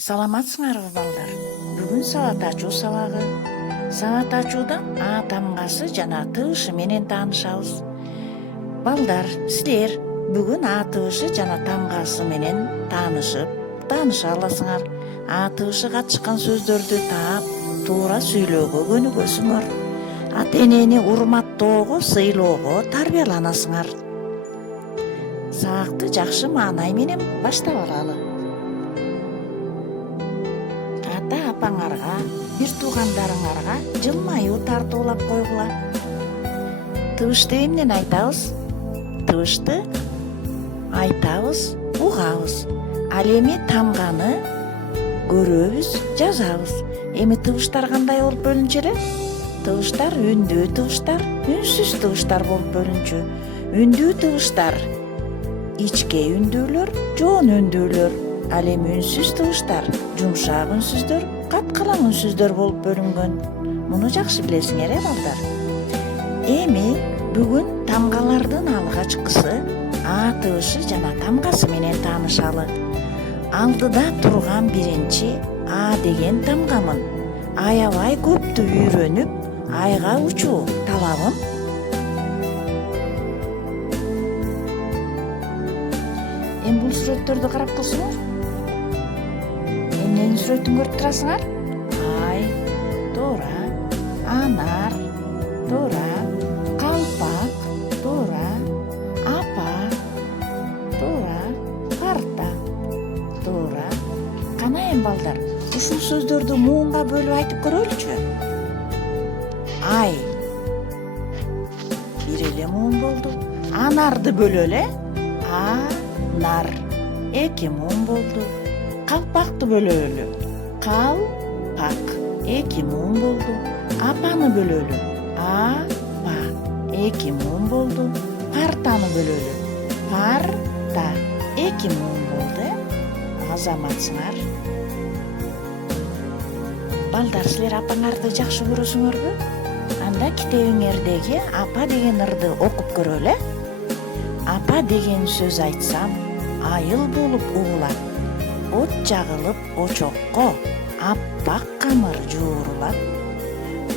Саламатсыңарбы балдар? Бүгүн сабат ачуу сабагы. Сабат ачууда А тамгасы жана тыбышы менен таанышабыз. Балдар, силер бүгүн А тыбышы жана тамгасы менен тааныша аласыңар. А тыбышы катышкан сөздөрдү таап, туура сүйлөөгө көнүгөсүңөр. Ата энени урматтоого, сыйлоого тарбияланасыңар. Сабакты жакшы маанай менен баштап алалы. Ата-апаңарга, бир туугандарыңарга жылмаюу тартуулап койгула. Тыбышты эмнен айтабыз? Тыбышты айтабыз, угабыз. Ал эми тамганы көрөбүз, жазабыз. Эми тыбыштар кандай болуп бөлүнчү эле? Тыбыштар үндүү тыбыштар, үнсүз тыбыштар болуп бөлүнчү. Үндүү тыбыштар ичке үндүүлөр, жоон үндүүлөр. Ал эми үнсүз тыбыштар жумшак үнсүздөр, каткалаң үнсүздөр болуп бөлүнгөн. Муну жакшы билесиңер, балдар. Эми бүгүн тамгалардын алгачкысы А тыбышы жана тамгасы менен таанышалы. Алдыда турган биринчи А деген тамгамын. Аябай көптү үйрөнүп, айга учуу талабым. Эми бул сүрөттөрдү карап көрсөңөр, эмнени сүрөтүн көрүп турасыңар? Ай, туура. Анар, туура. Калпак, туура. Апа, туура. Карта, туура. Кана эми балдар, ушул сөздөрдү муунга бөлүп айтып көрөлүчү. Ай, бир эле муун болду. Анарды бөлөлү. Нар. Эки муун болду. Калпакты бөлөлү. Калпак. Эки муун болду. Апаны бөлөлү. Апа. Эки муун болду. Партаны бөлөлү. Парта. Эки муун болду. Азаматсыңар. Балдар, силер апаңарды жакшы көрөсүңөрбү? Анда китебиңердеги апа деген ырды окуп көрөлү. Апа деген сөз айтсам, айыл болуп угулат. От жагылып очокко, аппак камыр жуурулат.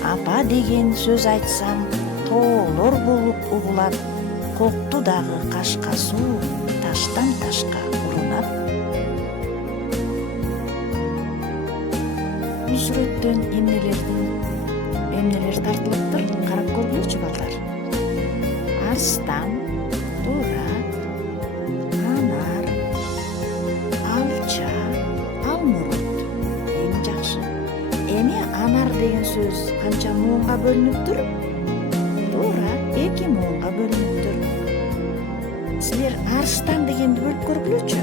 Апа деген сөз айтсам, тоолор болуп угулат. Кокту дагы кашка суу, таштан ташка урунат. Бул сүрөттөн эмнелер тартылыптыр? Карап көргүлөчү балдар. Арстан, туура. Анар, алча, алмурут. Эң жакшы. Эми анар деген сөз канча муунга бөлүнүптүр? Туура, эки муунга бөлүнүптүр. Силер арстан дегенди бөлүп көргүлөчү.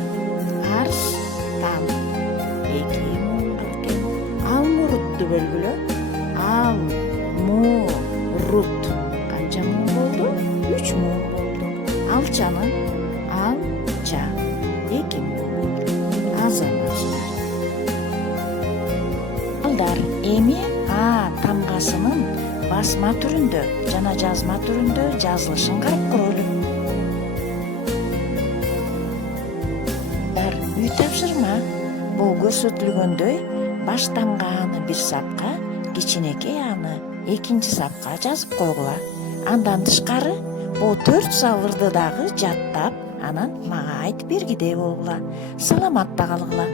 Арстан эки муунга экен. Алмурутту бөлгүлө. Алмурут канча муун болду? Үч муун болду. Алчаны алча эки муун болду. Азаматчылар. Балдар, эми А тамгасынын басма түрүндө жана жазма түрүндө жазылышын карап көрөлү. Үй тапшырма. Бул көрсөтүлгөндөй баш тамганы бир сапка, кичинекей аны экинчи сапка жазып койгула. Андан тышкары бул 4 сабырды дагы жаттап, анан мага айтып бергидей болгула. Саламатта калгыла.